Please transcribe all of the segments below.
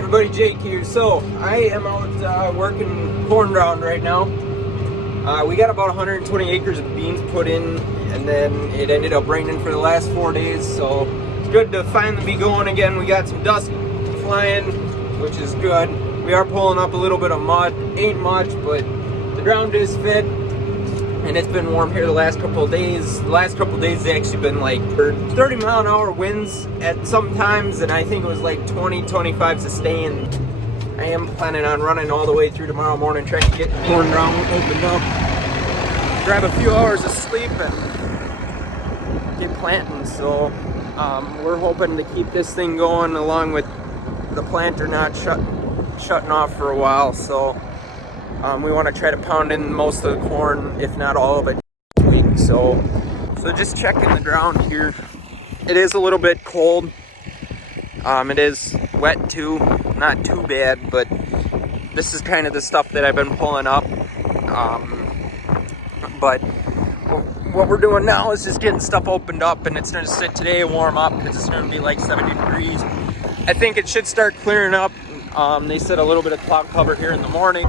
everybody, Jake here. So I am out working corn ground right now. We got about 120 acres of beans put in, and then it ended up raining for the last 4 days, so it's good to finally be going again. We got some dust flying, which is good. We are pulling up a little bit of mud, ain't much, but the ground is fit, and it's been warm here the last couple of days. The last couple of days, it's actually been like 30 mile an hour winds at some times, and I think it was like 20, 25 sustained. I am planning on running all the way through tomorrow morning, trying to get corn ground opened up, grab a few hours of sleep, and get planting. So we're hoping to keep this thing going along with the planter not shutting off for a while. So we want to try to pound in most of the corn, if not all of it, this week. So just checking the ground here. It is a little bit cold. It is wet too, not too bad, but this is kind of the stuff that I've been pulling up. But what we're doing now is just getting stuff opened up, and it's going to sit today and warm up because it's going to be like 70 degrees. I think it should start clearing up. They said a little bit of cloud cover here in the morning.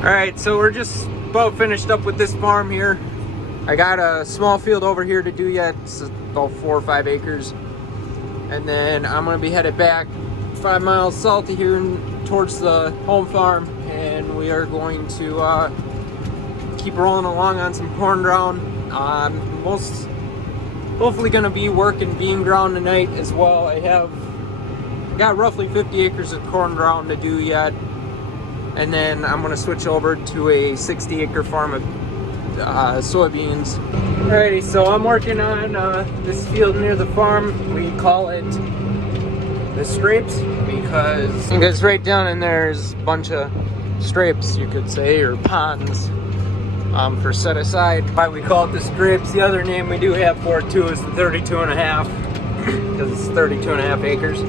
Alright, so we're just about finished up with this farm here. I got a small field over here to do yet. It's about 4 or 5 acres. And then I'm going to be headed back 5 miles south of here towards the home farm. And we are going to keep rolling along on some corn ground. Hopefully going to be working bean ground tonight as well. I got roughly 50 acres of corn ground to do yet. And then I'm going to switch over to a 60-acre farm of soybeans. Alrighty, so I'm working on this field near the farm. We call it the scrapes because right down in there is a bunch of scrapes, you could say, or ponds for set aside. Why we call it the scrapes. The other name we do have for it too is the 32 and a half, because it's 32 and a half acres.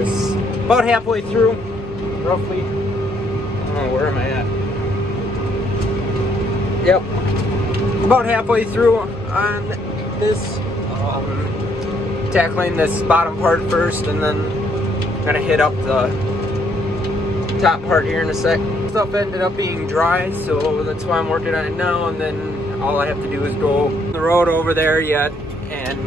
It's about halfway through. Roughly, where am I at? Yep, about halfway through on this, tackling this bottom part first, and then gonna hit up the top part here in a sec. Stuff ended up being dry, so that's why I'm working on it now, and then all I have to do is go the road over there yet and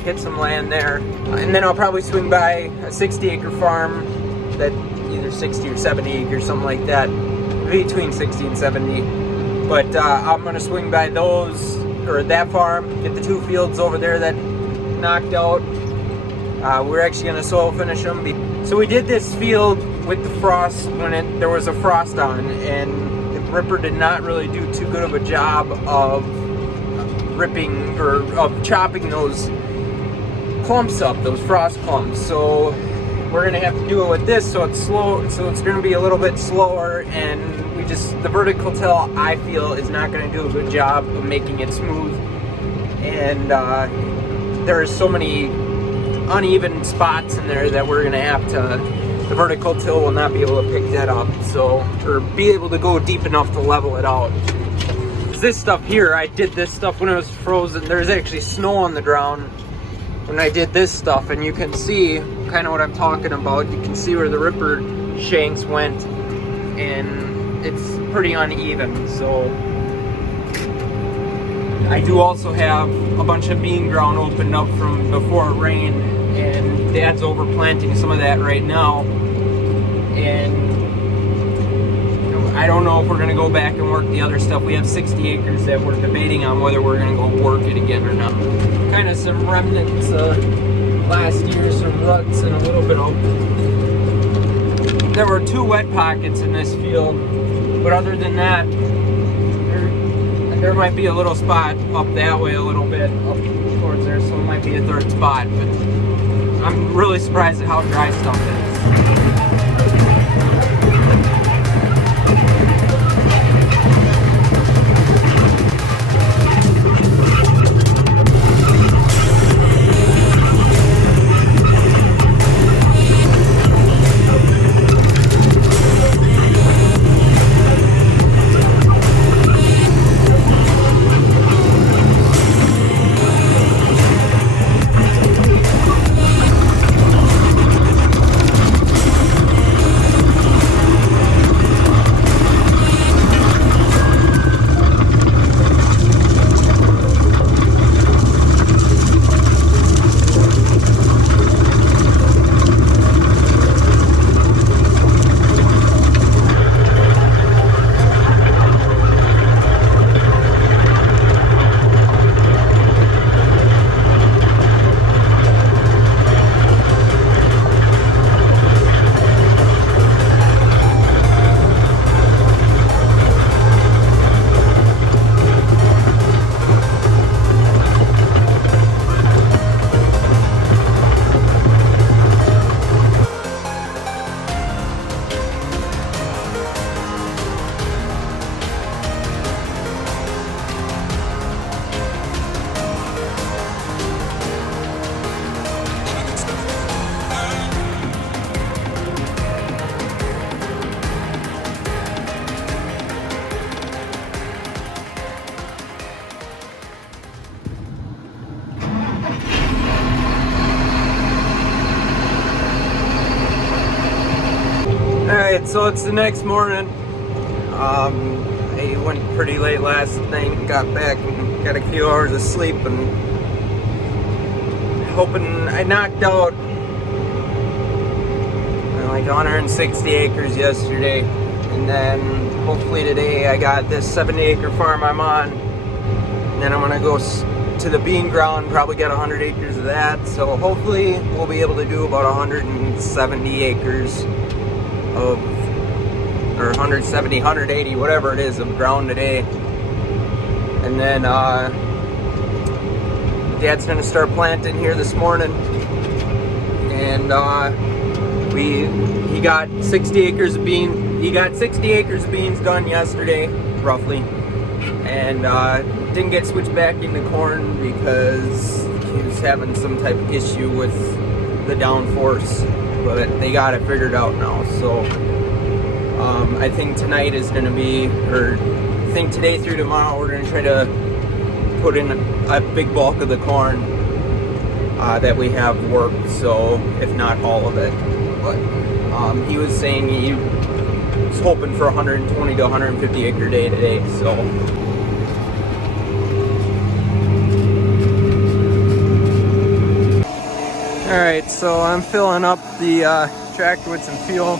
hit some land there, and then I'll probably swing by a 60-acre farm that either 60 or 70 acres, something like that, between 60 and 70. But I'm gonna swing by those, or that farm, get the 2 fields over there that knocked out. We're actually gonna soil finish them. So we did this field with the frost when there was a frost on, and the ripper did not really do too good of a job of ripping or of chopping those clumps up, those frost clumps. So we're gonna have to do it with this, so it's slow, so it's gonna be a little bit slower, and we the vertical till, I feel, is not going to do a good job of making it smooth. And there are so many uneven spots in there that we're going to have to, the vertical till will not be able to pick that up, so, or be able to go deep enough to level it out. This stuff here, I did this stuff when it was frozen. There's actually snow on the ground when I did this stuff, and you can see kind of what I'm talking about. You can see where the ripper shanks went, and it's pretty uneven. So I do also have a bunch of bean ground opened up from before it rained, and Dad's overplanting some of that right now. And I don't know if we're gonna go back and work the other stuff. We have 60 acres that we're debating on whether we're gonna go work it again or not. Kind of some remnants last year, some ruts and a little bit of... There were 2 wet pockets in this field, but other than that, there might be a little spot up that way a little bit, up towards there, so it might be a 3rd spot, but I'm really surprised at how dry stuff is. Alright, so it's the next morning. I went pretty late last night, got back and got a few hours of sleep, and hoping I knocked out like 160 acres yesterday, and then hopefully today I got this 70-acre farm I'm on, and then I'm gonna go to the bean ground, probably get 100 acres of that, so hopefully we'll be able to do about 170 acres of, or 170, 180, whatever it is, of ground today. And then Dad's gonna start planting here this morning, and he got 60 acres of beans. He got 60 acres of beans done yesterday, roughly, and didn't get switched back into corn because he was having some type of issue with the downforce. But they got it figured out now, so I think tonight is going to be, or I think today through tomorrow, we're going to try to put in a big bulk of the corn that we have worked, so if not all of it. But he was saying he was hoping for 120 to 150 acre day today, so. Alright, so I'm filling up the tractor with some fuel.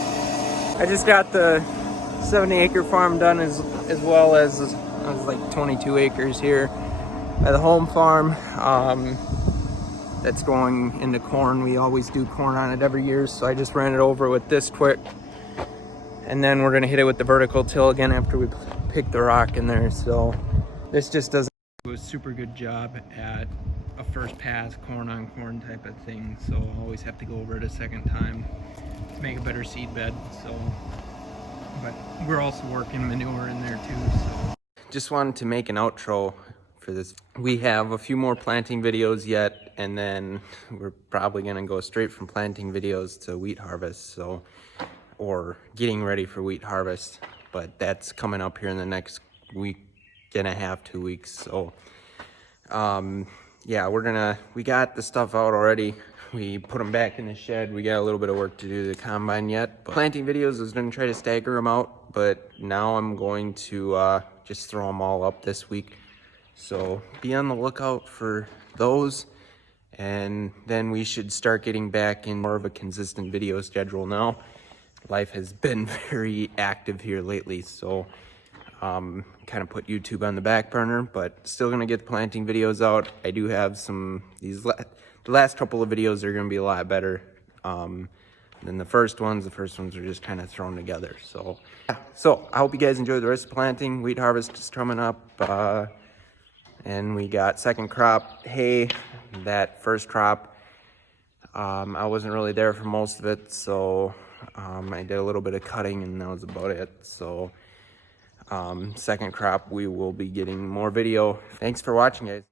I just got the 70-acre farm done as well as like 22 acres here at the home farm. That's going into corn. We always do corn on it every year, so I just ran it over with this quick. And then we're gonna hit it with the vertical till again after we pick the rock in there. So this just doesn't do a super good job at a first pass corn on corn type of thing, so I'll always have to go over it a second time to make a better seed bed. So, but we're also working manure in there too. So. Just wanted to make an outro for this. We have a few more planting videos yet, and then we're probably gonna go straight from planting videos to wheat harvest, so, or getting ready for wheat harvest, but that's coming up here in the next week and a half, 2 weeks. So yeah, we got the stuff out already. We put them back in the shed. We got a little bit of work to do to the combine yet. But planting videos, I was gonna try to stagger them out, but now I'm going to just throw them all up this week. So be on the lookout for those. And then we should start getting back in more of a consistent video schedule now. Life has been very active here lately, so kind of put YouTube on the back burner, but still gonna get the planting videos out. I do have some, the last couple of videos are gonna be a lot better than the first ones. The first ones are just kind of thrown together. So, yeah. So I hope you guys enjoy the rest of planting. Wheat harvest is coming up, and we got second crop hay. That first crop, I wasn't really there for most of it, so I did a little bit of cutting, and that was about it. So second crop, we will be getting more video. Thanks for watching, guys.